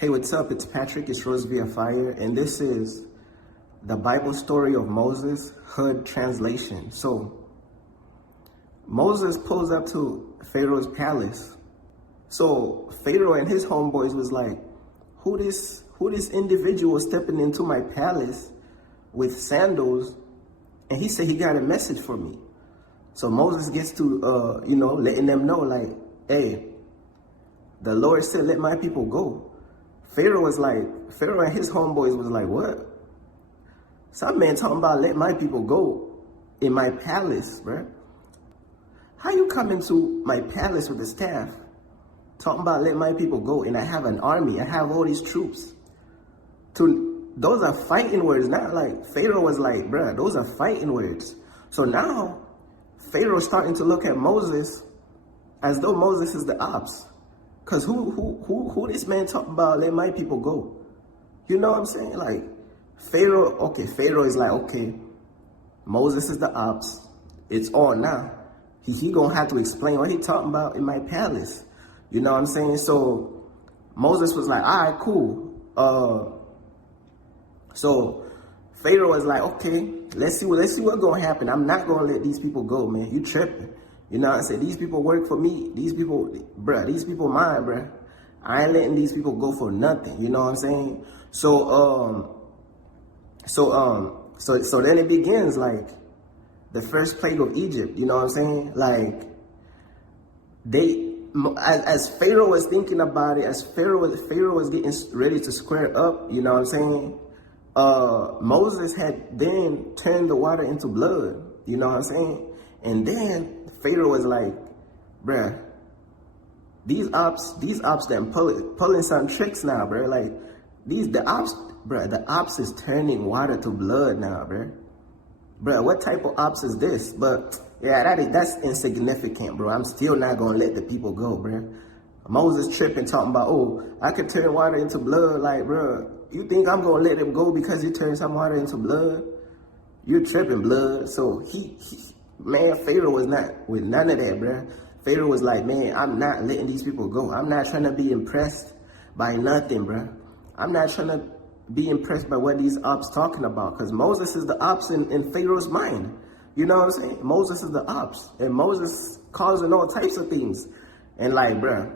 Hey, what's up? It's Patrick. It's Rose via Fire, and this is the Bible story of Moses, Hood translation. So, Moses pulls up to Pharaoh's palace. So Pharaoh and his homeboys was like, who this individual stepping into my palace with sandals? And he said he got a message for me. So Moses gets to, letting them know, like, hey, the Lord said, let my people go. Pharaoh and his homeboys was like, what? Some man talking about let my people go in my palace, bruh. How you come into my palace with a staff talking about let my people go, and I have an army, I have all these troops? Those are fighting words, not like Pharaoh was like, bruh, those are fighting words. So now Pharaoh's starting to look at Moses as though Moses is the ops. Cause who this man talking about let my people go? You know what I'm saying? Like Pharaoh is like, okay, Moses is the ops. It's on now. He gonna have to explain what he talking about in my palace. You know what I'm saying? So Moses was like, all right, cool. So Pharaoh was like, okay, let's see what's gonna happen. I'm not gonna let these people go, man. You tripping. You know what I said? These people work for me. These people mine, bruh. I ain't letting these people go for nothing. You know what I'm saying? So then it begins, like, the first plague of Egypt. You know what I'm saying? Like, as Pharaoh was thinking about it, as Pharaoh was getting ready to square up, you know what I'm saying? Moses had then turned the water into blood. You know what I'm saying? And then Pharaoh was like, bruh, these ops them pulling some tricks now, bruh. Like, the ops is turning water to blood now, bruh. Bruh, what type of ops is this? But yeah, that's insignificant, bro. I'm still not gonna let the people go, bruh. Moses tripping, talking about, oh, I could turn water into blood. Like, bruh, you think I'm gonna let them go because you turn some water into blood? You're tripping, blood. So man, Pharaoh was not with none of that, bruh. Pharaoh was like, man, I'm not letting these people go. I'm not trying to be impressed by nothing, bruh. I'm not trying to be impressed by what these ops talking about, because Moses is the ops in Pharaoh's mind. You know what I'm saying? Moses is the ops, and Moses causing all types of things. And like, bruh,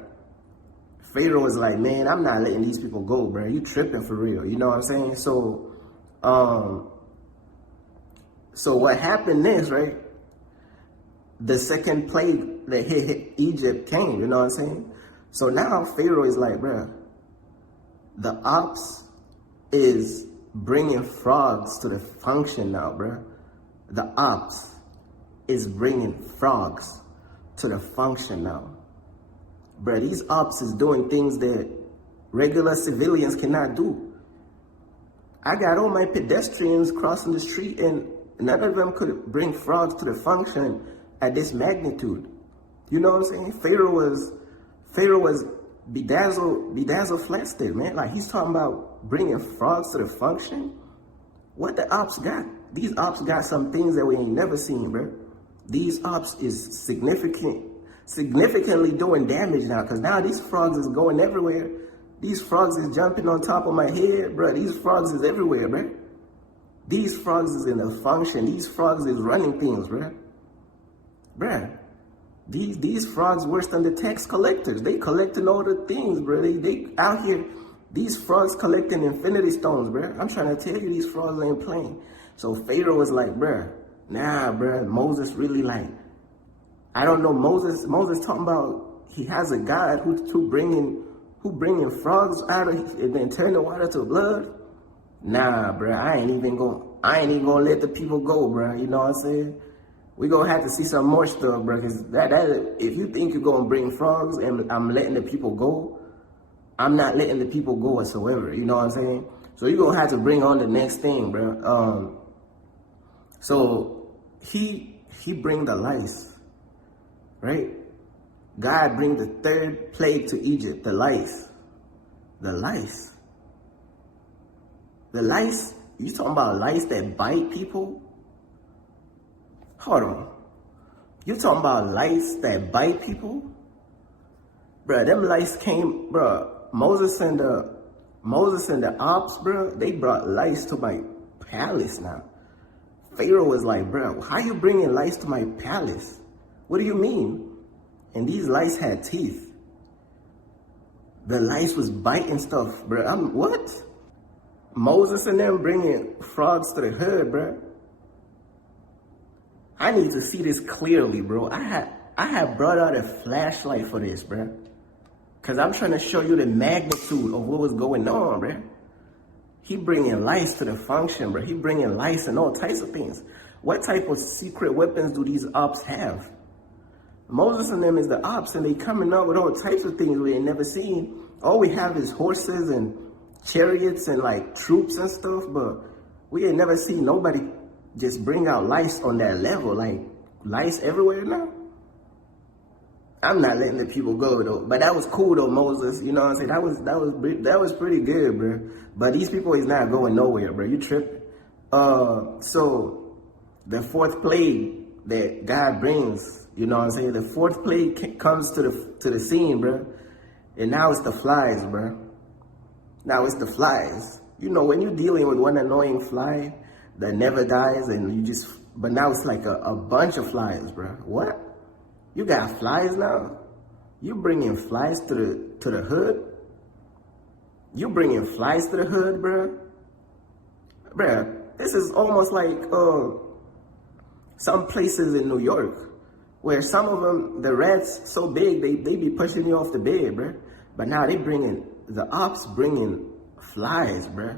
Pharaoh was like, man, I'm not letting these people go, bruh. You tripping for real. You know what I'm saying? So what happened next, right? The second plague that hit Egypt came, you know what I'm saying? So now Pharaoh is like, bruh, the ops is bringing frogs to the function now, bruh. The ops is bringing frogs to the function now. Bruh, these ops is doing things that regular civilians cannot do. I got all my pedestrians crossing the street and none of them could bring frogs to the function at this magnitude. You know what I'm saying? Pharaoh was bedazzled flastered, man. Like, he's talking about bringing frogs to the function. What the ops got? These ops got some things that we ain't never seen, bro. These ops is significantly doing damage now, because now these frogs is going everywhere. These frogs is jumping on top of my head, bro. These frogs is everywhere, bro. These frogs is in a function. These frogs is running things, bro. Bruh, these frogs worse than the tax collectors. They collecting all the things, bro. They out here, these frogs collecting infinity stones, bruh. I'm trying to tell you, these frogs ain't playing. So Pharaoh was like, bruh, nah, bruh, Moses really like, I don't know, Moses talking about he has a God who bringing frogs out of and then turn the water to blood. Nah, bruh, I ain't even gonna let the people go, bruh. You know what I'm saying? We gonna have to see some more stuff, bro. Cause that if you think you're gonna bring frogs and I'm letting the people go, I'm not letting the people go whatsoever. You know what I'm saying? So you're gonna have to bring on the next thing, bro. So he bring the lice, right? God bring the third plague to Egypt, the lice. The lice. The lice. You talking about lice that bite people? Hold on. You talking about lice that bite people? Bruh, them lice came, bruh. Moses sent Moses and the ops, bro, they brought lice to my palace now. Pharaoh was like, bro, how you bringing lice to my palace? What do you mean? And these lice had teeth. The lice was biting stuff, bro. What? Moses and them bringing frogs to the hood, bro. I need to see this clearly, bro. I had brought out a flashlight for this, bro. Because I'm trying to show you the magnitude of what was going on, bro. He bringing lice to the function, bro. He bringing lice and all types of things. What type of secret weapons do these ops have? Moses and them is the ops, and they coming up with all types of things we ain't never seen. All we have is horses and chariots and like troops and stuff, but we ain't never seen nobody just bring out lice on that level. Like lice everywhere now. I'm not letting the people go though, but that was cool though, Moses. You know what I'm saying? That was pretty good, bro. But these people is not going nowhere, bro. You tripping? So the fourth plague that God brings, you know what I'm saying? The fourth plague comes to the scene, bro, and now it's the flies, bro. Now it's the flies. You know, when you're dealing with one annoying fly that never dies, and but now it's like a bunch of flies, bro. What? You got flies now? You bringing flies to the hood? You bringing flies to the hood, bro? Bro, this is almost like some places in New York where some of them, the rats so big, they be pushing you off the bed, bro. But now the ops bringing flies, bro.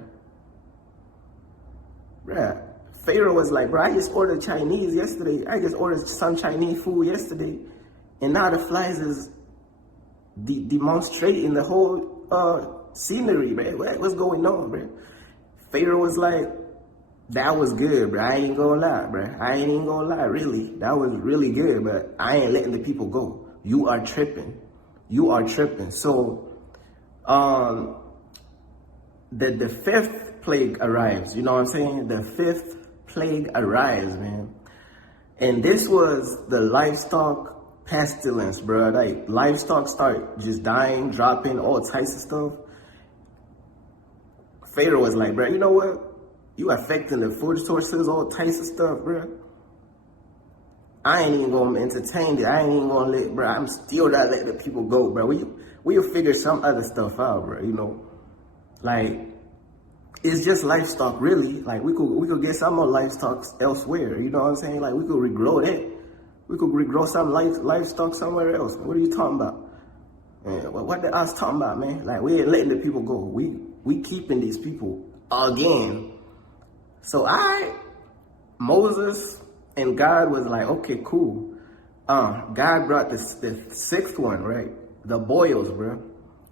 Bro, Pharaoh was like, bro, I just ordered Chinese yesterday. I just ordered some Chinese food yesterday. And now the flies is demonstrating the whole scenery, bro. What's going on, bro? Pharaoh was like, that was good, bro. I ain't gonna lie, bro. I ain't even gonna lie, really. That was really good, but I ain't letting the people go. You are tripping. You are tripping. So, the fifth plague arrives. You know what I'm saying? The fifth plague arrives, man. And this was the livestock pestilence, bro. Like, livestock start just dying, dropping, all types of stuff. Pharaoh was like, bro, you know what? You affecting the food sources, all types of stuff, bro. I ain't even gonna entertain it. I ain't even gonna let, bro. I'm still not letting the people go, bro. We'll figure some other stuff out, bro. You know, like, it's just livestock, really. Like, we could get some more livestock elsewhere. You know what I'm saying? Like, we could regrow that. We could regrow some livestock somewhere else. What are you talking about? Man, what the us talking about, man? Like, we ain't letting the people go. We keeping these people again. So Moses and God was like, okay, cool. God brought the sixth one, right? The boils, bro.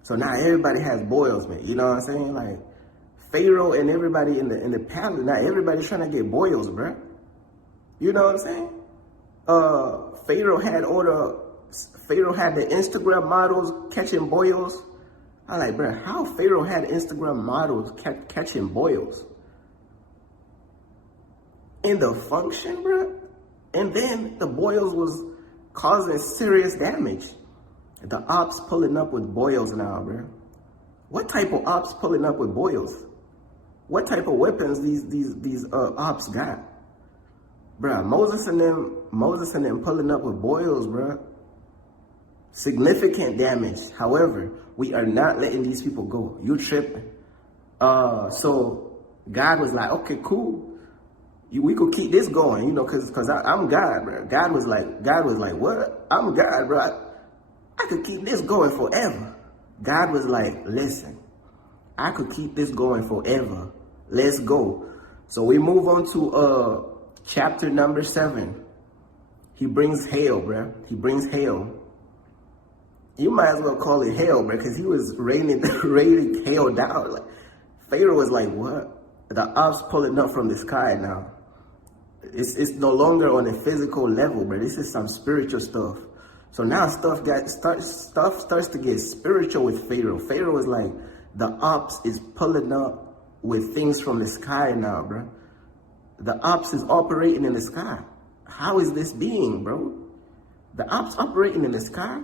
So now everybody has boils, man. You know what I'm saying? Like, Pharaoh and everybody in the palace, now everybody's trying to get boils, bro. You know what I'm saying? Pharaoh had the Instagram models catching boils. I'm like, bro, how Pharaoh had Instagram models catching boils? In the function, bro? And then the boils was causing serious damage. The ops pulling up with boils now, bro. What type of ops pulling up with boils? What type of weapons these ops got? Bro, Moses and them pulling up with boils, bro. Significant damage. However, we are not letting these people go. You tripping. So God was like, okay, cool. We could keep this going, you know, cause I'm God, bro. God was like, what? I'm God, bro. I could keep this going forever. God was like, listen, I could keep this going forever. Let's go. So we move on to chapter number 7. He brings hail, bro. He brings hail. You might as well call it hail, bro, because he was raining hail down. Like, Pharaoh was like, what? The ops pulling up from the sky now. It's no longer on a physical level, bro. This is some spiritual stuff. So now stuff starts to get spiritual with Pharaoh. Pharaoh is like, the ops is pulling up with things from the sky now, bro. The ops is operating in the sky. How is this being, bro? The ops operating in the sky?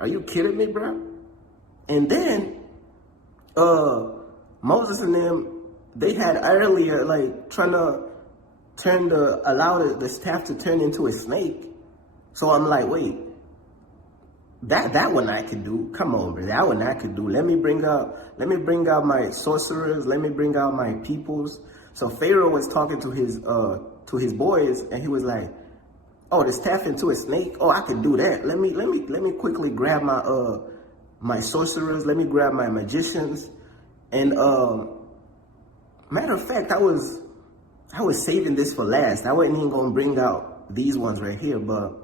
Are you kidding me, bro? And then, Moses and them, they had earlier like trying to allow the staff to turn into a snake. So I'm like, wait, that one I could do. Come on, bro, that one I could do. Let me bring out my sorcerers. Let me bring out my peoples. So Pharaoh was talking to his boys, and he was like, oh, the staff into a snake. Oh, I can do that. Let me quickly grab my sorcerers. Let me grab my magicians. And matter of fact, I was saving this for last. I wasn't even gonna bring out these ones right here, but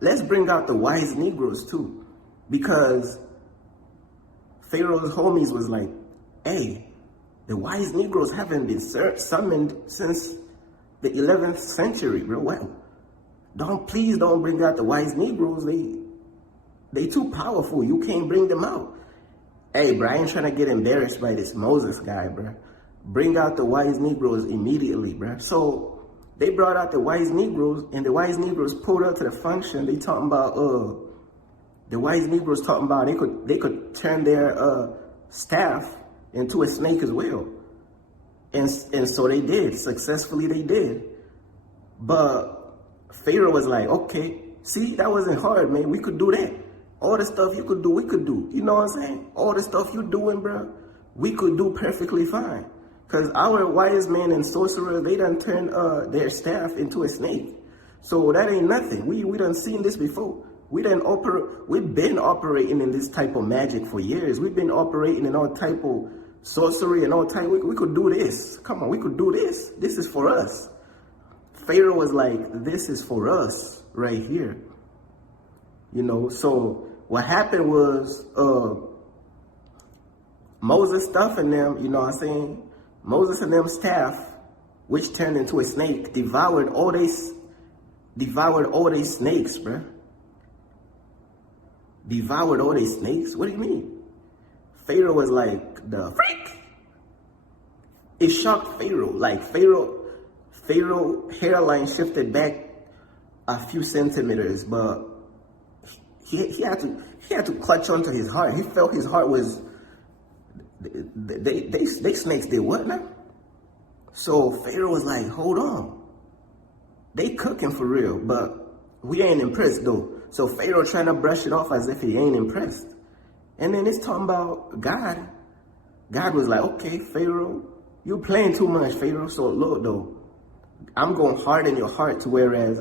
let's bring out the wise Negroes too, because Pharaoh's homies was like, hey, the wise Negroes haven't been summoned since the 11th century, bro. Well, please don't bring out the wise Negroes. They too powerful. You can't bring them out. Hey, bro, I ain't trying to get embarrassed by this Moses guy, bro. Bring out the wise Negroes immediately, bro. So they brought out the wise Negroes, and the wise Negroes pulled up to the function. They talking about the wise Negroes talking about they could turn their staff into a snake as well. And so they did. Successfully they did. But Pharaoh was like, okay, see, that wasn't hard, man. We could do that. All the stuff you could do, we could do. You know what I'm saying? All the stuff you doing, bro, we could do perfectly fine. Because our wise men and sorcerers, they done turned their staff into a snake. So that ain't nothing. We done seen this before. We've been operating in this type of magic for years. We've been operating in all type of sorcery and all type. We could do this. Come on, we could do this. This is for us. Pharaoh was like, this is for us right here. You know, so what happened was Moses stuff and them, you know what I'm saying? Moses and them staff, which turned into a snake, devoured all these snakes, bro. Devoured all these snakes? What do you mean? Pharaoh was like, the freak. It shocked Pharaoh. Like Pharaoh hairline shifted back a few centimeters, but he had to clutch onto his heart. He felt his heart was, they snakes did what now? So Pharaoh was like, hold on. They cooking for real, but we ain't impressed though. So Pharaoh trying to brush it off as if he ain't impressed. And then it's talking about God. God was like, okay, Pharaoh, you playing too much, Pharaoh. So look though, I'm going to harden your heart to whereas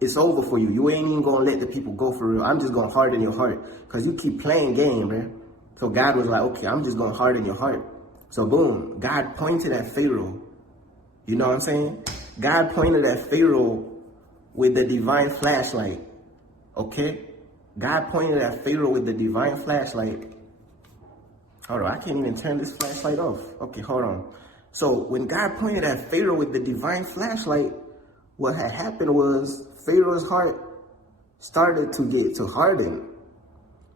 it's over for you. You ain't even going to let the people go for real. I'm just going to harden your heart because you keep playing game, man. So God was like, okay, I'm just going to harden your heart. So boom, God pointed at Pharaoh. You know what I'm saying? God pointed at Pharaoh with the divine flashlight. Okay? God pointed at Pharaoh with the divine flashlight. Hold on, I can't even turn this flashlight off. Okay, hold on. So when God pointed at Pharaoh with the divine flashlight, what had happened was Pharaoh's heart started to harden.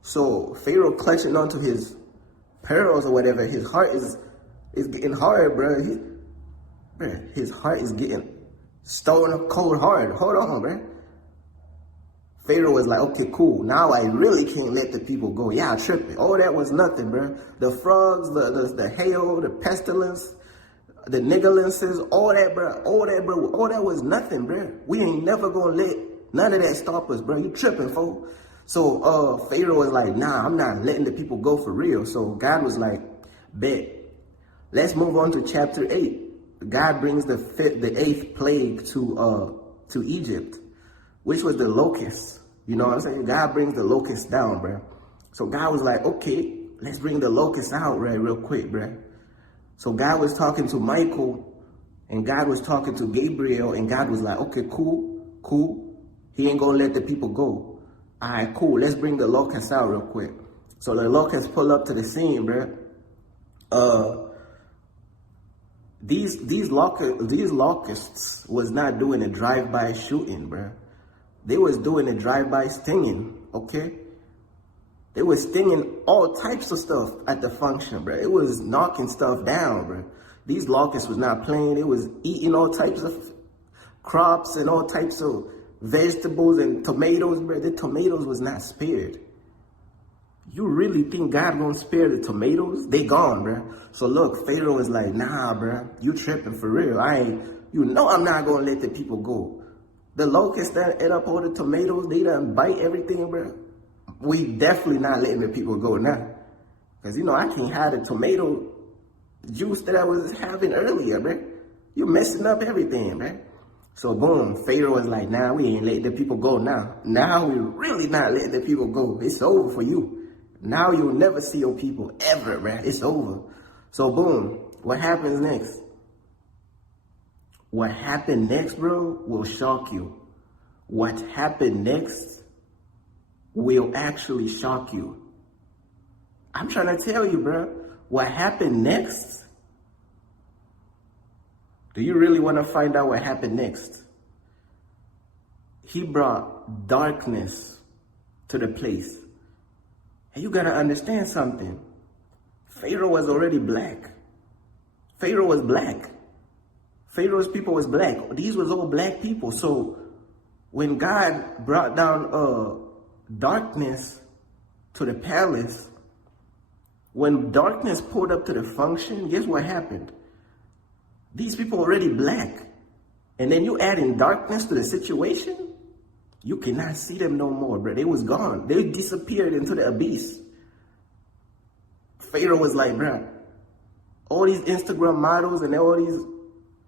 So Pharaoh clutching onto his pearls or whatever, his heart is getting hard, bro. His heart is getting stone up cold hard. Hold on, bro. Pharaoh was like, okay, cool. Now I really can't let the people go. Yeah, tripping. All that was nothing, bro. The frogs, the hail, the pestilence, the nigalences, all that, bro. All that was nothing, bro. We ain't never gonna let none of that stop us, bro. You tripping, fool. So Pharaoh was like, nah, I'm not letting the people go for real. So God was like, bet. Let's move on to chapter 8. God brings the 8th plague to Egypt, which was the locusts. You know what I'm saying? God brings the locusts down, bro. So God was like, okay, let's bring the locusts out real quick, bro. So God was talking to Michael, and God was talking to Gabriel, and God was like, okay, cool. He ain't gonna let the people go. All right, cool. Let's bring the locusts out real quick. So the locusts pull up to the scene, bro. These locusts was not doing a drive-by shooting, bro. They was doing a drive-by stinging, okay? They was stinging all types of stuff at the function, bro. It was knocking stuff down, bro. These locusts was not playing. It was eating all types of crops and all types of vegetables and tomatoes, bro. The tomatoes was not spared. You really think God gonna spare the tomatoes? They gone, bruh. So look, Pharaoh is like, nah, bruh, you tripping for real. You know I'm not gonna let the people go. The locusts that ate up all the tomatoes, they done bite everything, bruh. We definitely not letting the people go now. Cause you know, I can't have the tomato juice that I was having earlier, bruh. You messing up everything, bruh. So boom, Pharaoh was like, nah, we ain't letting the people go now. Now we really not letting the people go. It's over for you. Now you'll never see your people ever, bruh. It's over. So boom, what happens next? What happened next, bro, will shock you. What happened next will actually shock you. I'm trying to tell you, bro, what happened next? Do you really want to find out what happened next? He brought darkness to the place. And you gotta understand something. Pharaoh was already black. Pharaoh was black. Pharaoh's people was black. These was all black people. So when God brought down darkness to the palace, when darkness pulled up to the function, guess what happened? These people already black. And then you add in darkness to the situation, you cannot see them no more, bro. They was gone. They disappeared into the abyss. Pharaoh was like, bro, all these Instagram models and all these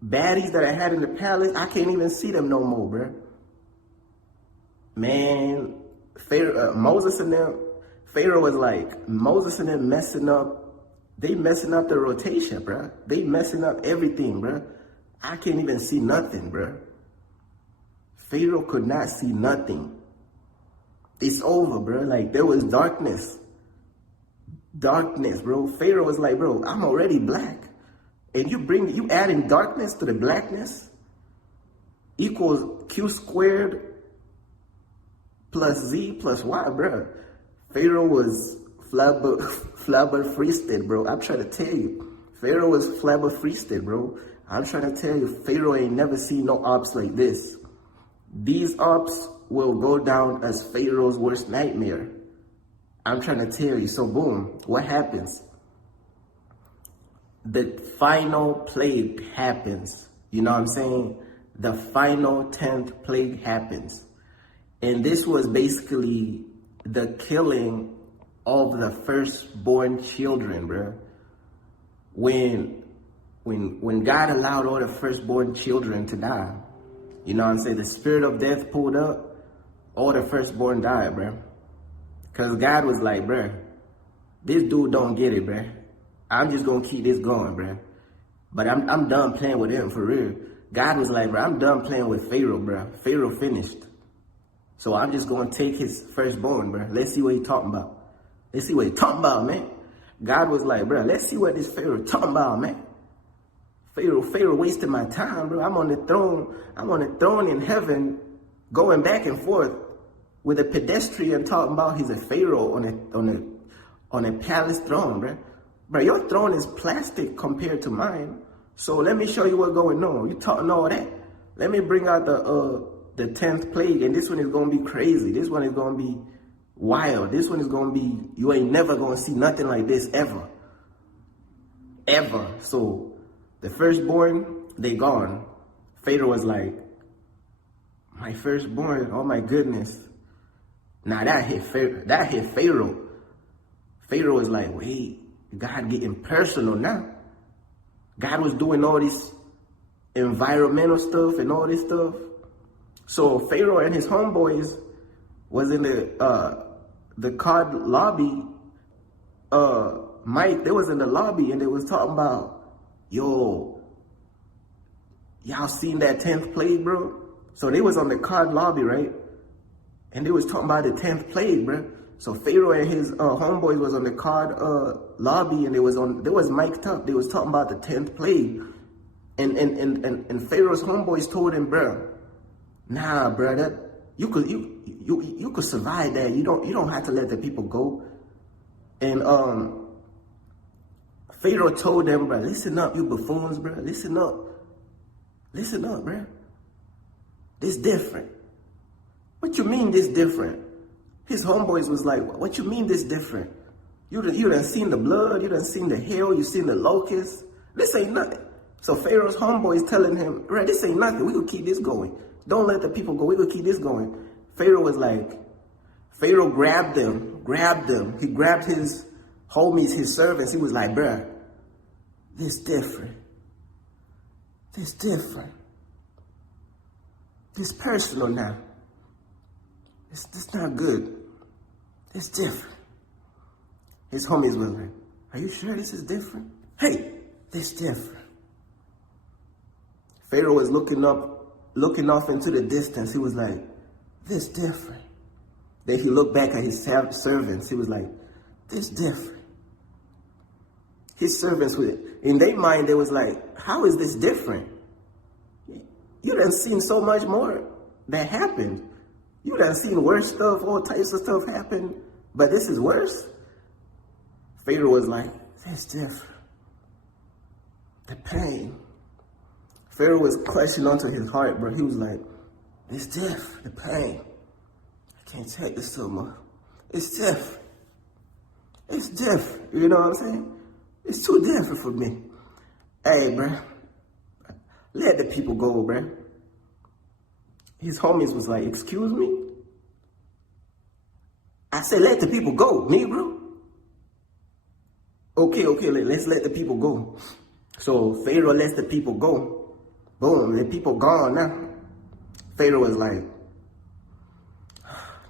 baddies that I had in the palace, I can't even see them no more, bro. Man, Moses and them, Pharaoh was like, Moses and them messing up. They messing up the rotation, bro. They messing up everything, bro. I can't even see nothing, bro. Pharaoh could not see nothing. It's over, bro. Like, there was darkness. Darkness, bro. Pharaoh was like, bro, I'm already black. And you adding darkness to the blackness equals Q squared plus Z plus Y, bro. Pharaoh was flabbergasted, bro. I'm trying to tell you. Pharaoh was flabbergasted, bro. I'm trying to tell you, Pharaoh ain't never seen no ops like this. These ops will go down as Pharaoh's worst nightmare. I'm trying to tell you. So boom, what happens? The final plague happens. You know what I'm saying? The final 10th plague happens. And this was basically the killing of the firstborn children, bro. When God allowed all the firstborn children to die, you know what I'm saying? The spirit of death pulled up, all the firstborn died, bro. Because God was like, bro, this dude don't get it, bro. I'm just going to keep this going, bro. But I'm done playing with him, for real. God was like, bro, I'm done playing with Pharaoh, bro. Pharaoh finished. So I'm just going to take his firstborn, bro. Let's see what he's talking about. Let's see what he's talking about, man. God was like, bro, let's see what this Pharaoh talking about, man. Pharaoh wasted my time, bro. I'm on the throne in heaven, going back and forth with a pedestrian talking about he's a Pharaoh on a palace throne, bro. Bro, your throne is plastic compared to mine. So let me show you what's going on. You talking all that? Let me bring out the 10th plague, and this one is gonna be crazy. This one is gonna be wild. This one is gonna be, you ain't never gonna see nothing like this ever. Ever. So the firstborn, they gone. Pharaoh was like, my firstborn, oh my goodness. Now that hit Pharaoh. Pharaoh was like, wait, God getting personal now. God was doing all this environmental stuff and all this stuff. So Pharaoh and his homeboys was in the COD lobby. Mike, they was in the lobby and they was talking about, yo, y'all seen that 10th plague, bro? So they was on the COD lobby, right? And they was talking about the 10th plague, bro. So Pharaoh and his homeboys was on the COD lobby, and they was mic'd up. They was talking about the 10th plague. And Pharaoh's homeboys told him, bro, nah, brother, you could survive that. You don't have to let the people go. And Pharaoh told them, bro, listen up, you buffoons, bro. Listen up. Listen up, bro. This different. What you mean this different? His homeboys was like, what you mean this different? You done seen the blood, you done seen the hail, you seen the locusts. This ain't nothing. So Pharaoh's homeboys telling him, right, this ain't nothing. We could keep this going. Don't let the people go. We could keep this going. Pharaoh was like, Pharaoh grabbed them. He grabbed his homies, his servants. He was like, bruh, this different. This different. This personal now. This not good. It's different. His homies was like, are you sure this is different? Hey, this different. Pharaoh was looking off into the distance. He was like, this different. Then he looked back at his servants. He was like, this different. His servants, in their mind, they was like, how is this different? You done seen so much more that happened. You done seen worse stuff, all types of stuff happen, but this is worse? Pharaoh was like, that's different. The pain. Pharaoh was clutching onto his heart, bro. He was like, it's different, the pain. I can't take this no more. It's different. It's different. You know what I'm saying? It's too different for me. Hey, bro. Let the people go, bro. His homies was like, excuse me? I said, let the people go, Negro. Okay, let's let the people go. So Pharaoh lets the people go. Boom, the people gone now. Pharaoh was like,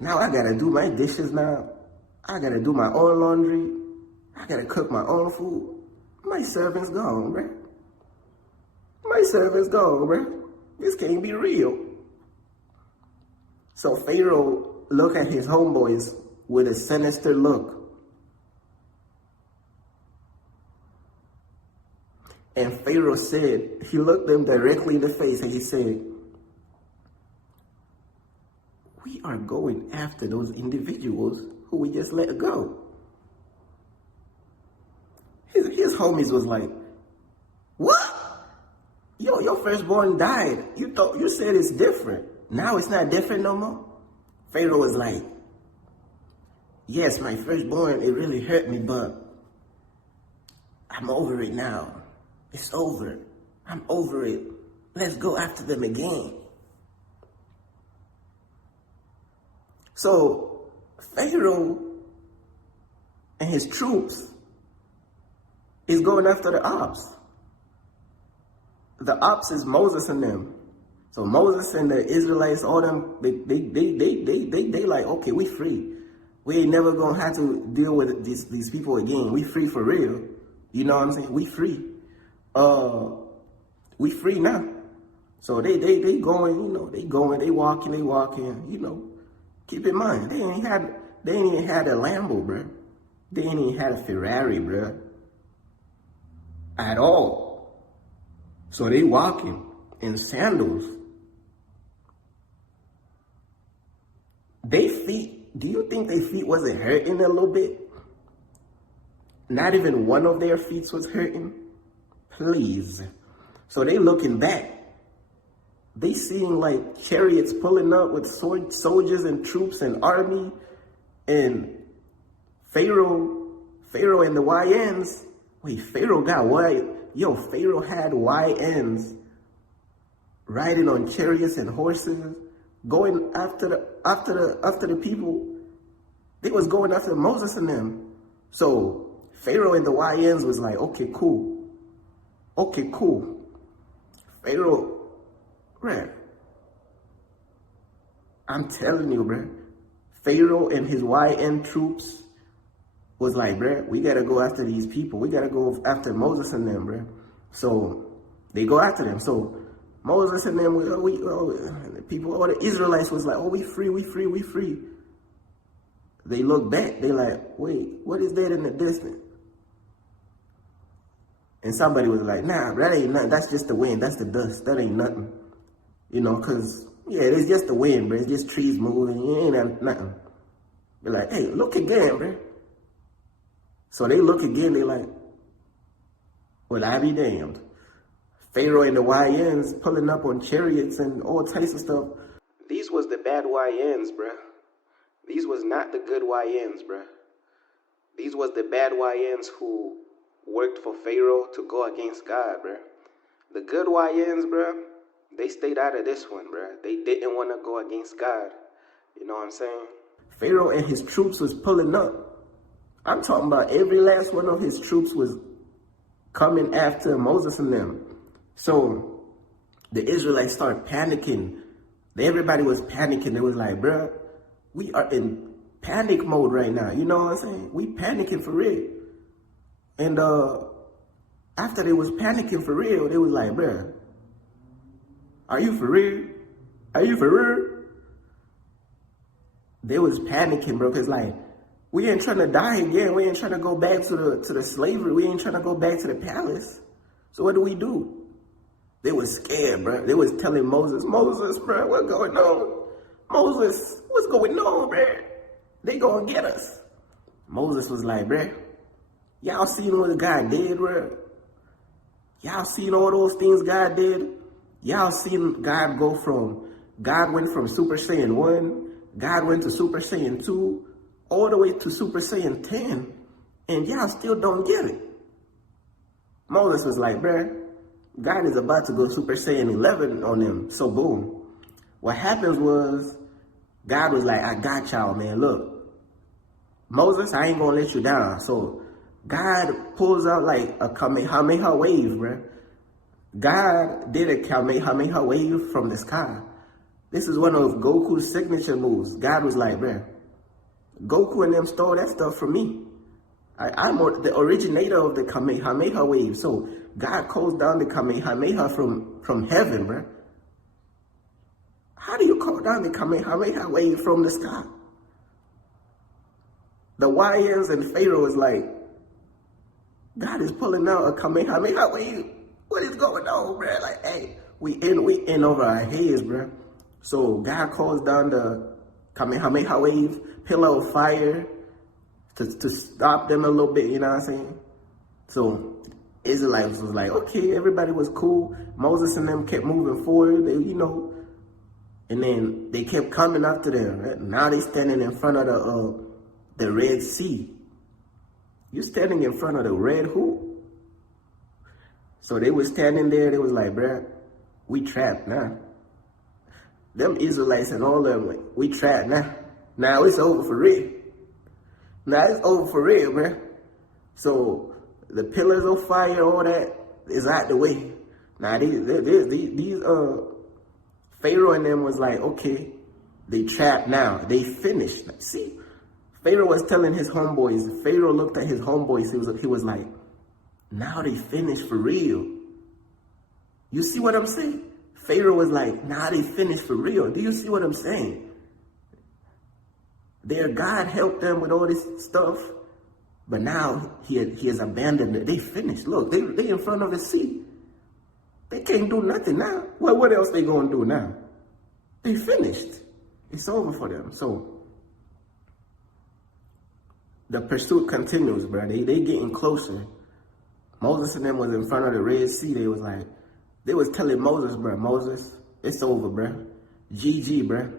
now I gotta do my dishes now. I gotta do my own laundry. I gotta cook my own food. My servant's gone, bruh. My servant's gone, bruh. This can't be real. So Pharaoh looked at his homeboys with a sinister look. And Pharaoh said, he looked them directly in the face and he said, we are going after those individuals who we just let go. His homies was like, what? Your firstborn died. You said it's different. Now it's not different no more. Pharaoh was like, yes, my firstborn, it really hurt me, but I'm over it now. It's over. I'm over it. Let's go after them again. So Pharaoh and his troops is going after the ops. The ops is Moses and them. So Moses and the Israelites, all them, they like, okay, we free. We ain't never gonna have to deal with these people again. We free for real. You know what I'm saying? We free. We free now. So they going, you know, they walking, you know. Keep in mind, they ain't even had a Lambo, bro. They ain't even had a Ferrari, bro. At all. So they walking in sandals. They feet, do you think their feet wasn't hurting a little bit? Not even one of their feet was hurting? Please. So they looking back. They seeing like chariots pulling up with soldiers and troops and army, and Pharaoh and the YNs. Wait, Pharaoh got what? Yo, Pharaoh had YNs riding on chariots and horses, going after the people. They was going after Moses and them. So Pharaoh and the YNs was like, okay, cool. Pharaoh, bruh, I'm telling you, bruh, Pharaoh and his YN troops was like, bruh, we gotta go after these people. We gotta go after Moses and them, bruh. So they go after them. So Moses and them, the people, all the Israelites was like, oh, we free. They look back, they like, wait, what is that in the distance? And somebody was like, nah, that ain't nothing. That's just the wind. That's the dust. That ain't nothing. You know, because, yeah, it's just the wind, bro. It's just trees moving. It ain't nothing. They're like, hey, look again, bro. So they look again. They like, well, I be damned. Pharaoh and the YNs pulling up on chariots and all types of stuff. These was the bad YNs, bro. These was not the good YNs, bruh. These was the bad YNs who worked for Pharaoh to go against God, bruh. The good YNs, bruh, they stayed out of this one, bruh. They didn't want to go against God. You know what I'm saying? Pharaoh and his troops was pulling up. I'm talking about every last one of his troops was coming after Moses and them. So the Israelites started panicking. Everybody was panicking. They was like, bruh, we are in panic mode right now. You know what I'm saying? We panicking for real. And after they was panicking for real, they was like, bruh, are you for real? Are you for real? They was panicking, bro, because like, we ain't trying to die again. We ain't trying to go back to the slavery. We ain't trying to go back to the palace. So what do? They was scared, bro. They was telling Moses, bro, what's going on? Moses, what's going on, bro? They gonna get us. Moses was like, bro, y'all seen what God did, bro? Y'all seen all those things God did? Y'all seen God God went from Super Saiyan 1, God went to Super Saiyan 2, all the way to Super Saiyan 10, and y'all still don't get it. Moses was like, bruh, God is about to go Super Saiyan 11 on them. So boom. What happens was, God was like, I got y'all, man. Look, Moses, I ain't gonna let you down. So God pulls out like a Kamehameha wave, bruh. God did a Kamehameha wave from the sky. This is one of Goku's signature moves. God was like, bruh, Goku and them stole that stuff from me. I'm the originator of the Kamehameha wave. So God calls down the Kamehameha from heaven, bruh. How do you call down the Kamehameha wave from the sky? The YNs and Pharaoh is like, God is pulling out a Kamehameha wave. What is going on, bruh? Like, hey, we in over our heads, bruh. So God calls down the Kamehameha wave, pillar of fire, to stop them a little bit, you know what I'm saying? So Israelites was like, okay, everybody was cool. Moses and them kept moving forward, and then they kept coming after them. Right? Now they standing in front of the Red Sea. You standing in front of the Red who? So they was standing there, they was like, bruh, we trapped now. Them Israelites and all of them, like, we trapped now. Now it's over for real. Now it's over for real, bruh. So the pillars of fire, all that is out the way. Now these Pharaoh and them was like, okay, they trapped now. They finished. See, Pharaoh was telling his homeboys. Pharaoh looked at his homeboys. He was like, now they finished for real. You see what I'm saying? Pharaoh was like, now they finished for real. Do you see what I'm saying? Their God helped them with all this stuff, but now he has abandoned it. They finished. Look, they in front of the sea. They can't do nothing now. Well, what else they gonna do now? They finished. It's over for them. So the pursuit continues, bro. They getting closer. Moses and them was in front of the Red Sea. They was telling Moses, bro, Moses, it's over, bro. GG, bro.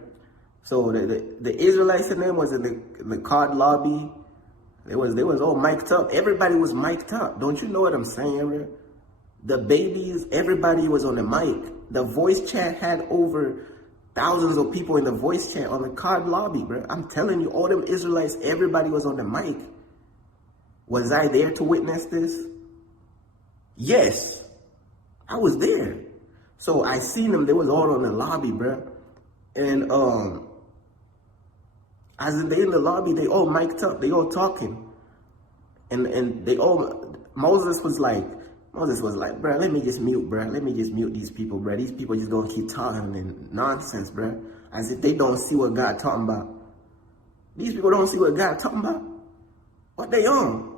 So the Israelites and them was in the COD lobby. They was all mic'd up. Everybody was mic'd up. Don't you know what I'm saying, bro? The babies, everybody was on the mic. The voice chat had over thousands of people in the voice chat on the COD lobby, bro. I'm telling you, all them Israelites, everybody was on the mic. Was I there to witness this? Yes, I was there. So I seen them. They was all on the lobby, bro. And as they in the lobby, they all mic'd up. They all talking. And they all, Moses was like, bro, let me just mute, bro. Let me just mute these people, bro. These people just gonna keep talking and nonsense, bro. As if they don't see what God talking about. These people don't see what God talking about. What they on?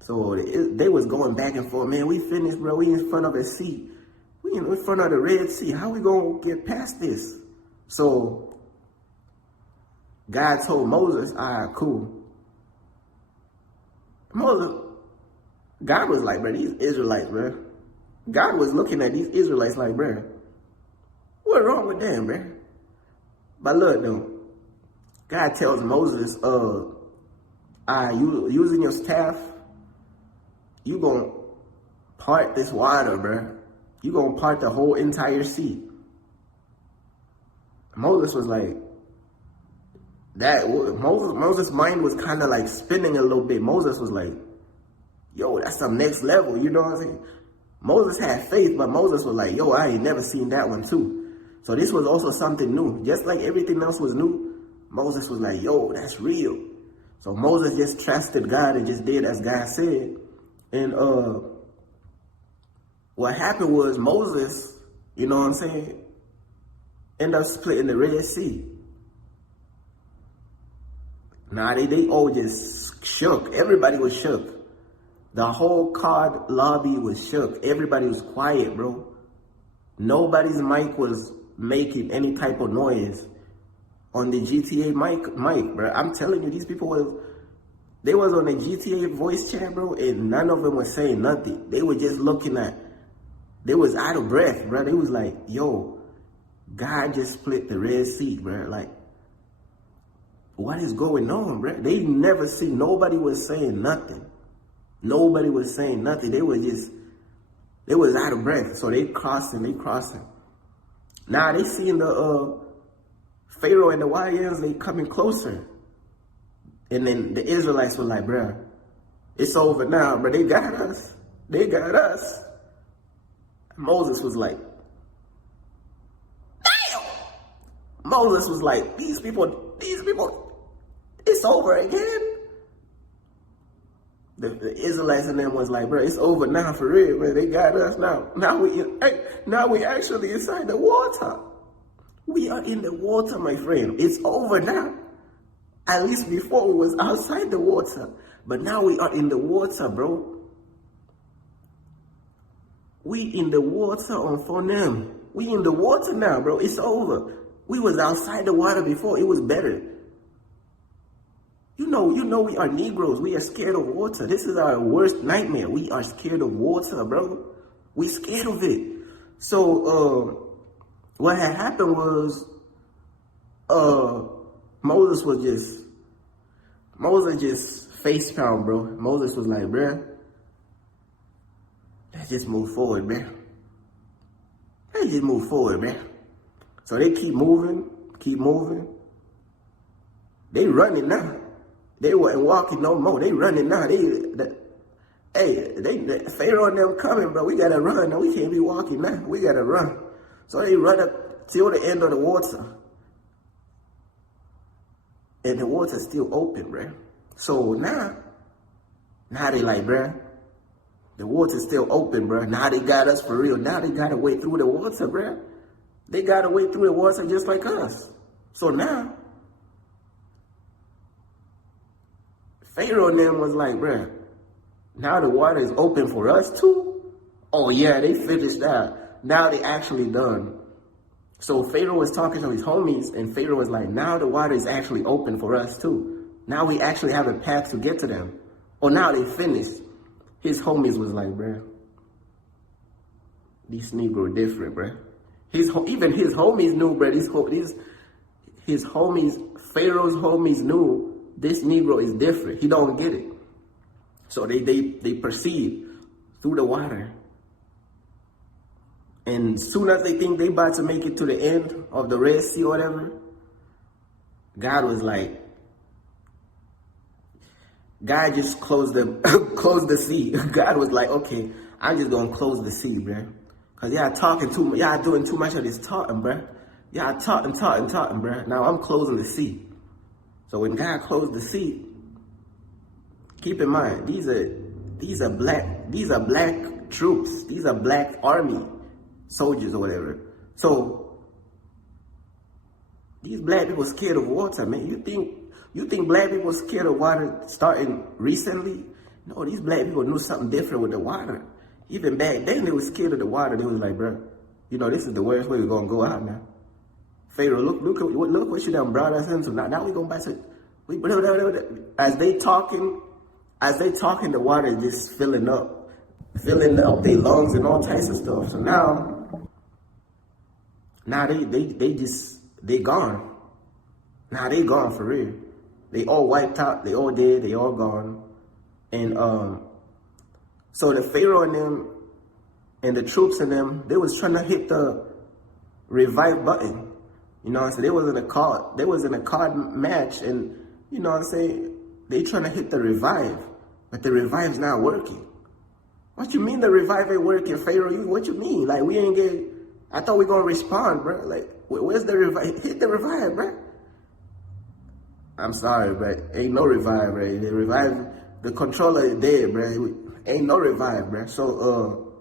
So they was going back and forth. Man, we finished, bro. We in front of a sea. We in front of the Red Sea. How we gonna get past this? So God told Moses, all right, cool. God was like, bro, these Israelites, bro. God was looking at these Israelites like, bro, what's wrong with them, bro? But look, though, God tells Moses, you using your staff, you gonna part this water, bruh. You gonna part the whole entire sea. Moses was like, Moses' mind was kind of like spinning a little bit. Moses was like, yo, that's some next level, you know what I'm saying? Moses had faith, but Moses was like, yo, I ain't never seen that one too. So this was also something new. Just like everything else was new, Moses was like, yo, that's real. So Moses just trusted God and just did as God said. And what happened was Moses, you know what I'm saying, ended up splitting the Red Sea. Nah, they all just shook. Everybody was shook. The whole COD lobby was shook. Everybody was quiet, bro. Nobody's mic was making any type of noise on the GTA mic, bro. I'm telling you, these people they was on the GTA voice chat, bro, and none of them was saying nothing. They were just they was out of breath, bro. They was like, yo, God just split the Red Sea, bro. Like, what is going on, bro? They never see, nobody was saying nothing. Nobody was saying nothing. They was out of breath. So they crossing. Now they seeing the Pharaoh and the YNs, they coming closer. And then the Israelites were like, bruh, it's over now, bro. They got us. Moses was like, damn! Moses was like, these people, it's over again. The Israelites and them was like, bro, it's over now for real, man. They got us now. Now we actually inside the water. We are in the water, my friend. It's over now. At least before we was outside the water. But now we are in the water, bro. We in the water on Phonem. We in the water now, bro. It's over. We was outside the water before. It was better. You know we are Negroes. We are scared of water. This is our worst nightmare. We are scared of water, bro. We scared of it. So, what had happened was, Moses just face pound, bro. Moses was like, bruh, let's just move forward, bruh. Let's just move forward, bruh. So they keep moving. They running now. They weren't walking no more. They running now. Pharaoh and them coming, bro. We gotta run. No, we can't be walking now. We gotta run. So they run up till the end of the water. And the water's still open, bruh. So now they like, bruh, the water's still open, bruh. Now they got us for real. Now they gotta wait through the water, bruh. They gotta wait through the water just like us. So now, Pharaoh and them was like, bruh, now the water is open for us too? Oh yeah, they finished that. Now they actually done. So Pharaoh was talking to his homies, and Pharaoh was like, now the water is actually open for us too. Now we actually have a path to get to them. Oh, now they finished. His homies was like, bruh, these Negro different, bruh. Even his homies knew, bruh, his homies, Pharaoh's homies knew this Negro is different. He don't get it. So they proceed through the water. And soon as they think they about to make it to the end of the Red Sea or whatever, God was like, God just closed the sea. God was like, okay, I'm just gonna close the sea, bruh. Cause y'all talking too much, y'all doing too much of this talking, bruh. Y'all talking, bruh. Now I'm closing the sea. So when God closed the sea, keep in mind, these are black troops. These are black army soldiers or whatever. So these black people scared of water, man. You think black people scared of water starting recently? No, these black people knew something different with the water. Even back then, they were scared of the water. They was like, bro, this is the worst way we're gonna go out now. Pharaoh, look what you done brought us into. Now we going back to, as they talking, the water is just filling up their lungs and all types of stuff. So now they gone. Nah, they gone for real. They all wiped out. They all dead. They all gone. And so the Pharaoh and them and the troops and them, they was trying to hit the revive button. You know what I'm saying? They was in a card match, and you know what I'm saying? They trying to hit the revive, but the revive's not working. What you mean the revive ain't working, Pharaoh? What you mean? Like, we ain't get, I thought we gonna respond, bro. Like, where's the revive? Hit the revive, bro. I'm sorry, but ain't no revive, bro. The revive, the controller is dead, bro. Ain't no revive, bro. So,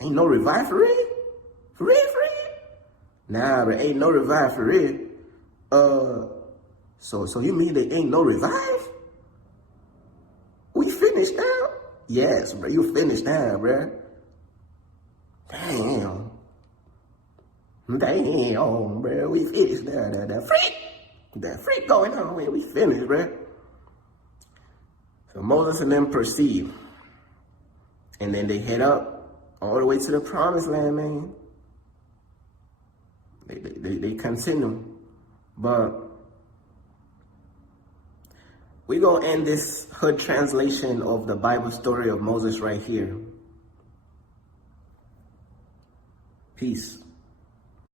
ain't no revive for real? For real? Nah, bro, ain't no revive for real. So you mean there ain't no revive? We finished now? Yes, bro, you finished now, bro. Damn, bro, we finished now. That freak going on, man. We finished, bro. So Moses and them proceed, and then they head up all the way to the promised land, man. They continue, but we gonna end this hood translation of the Bible story of Moses right here. Peace.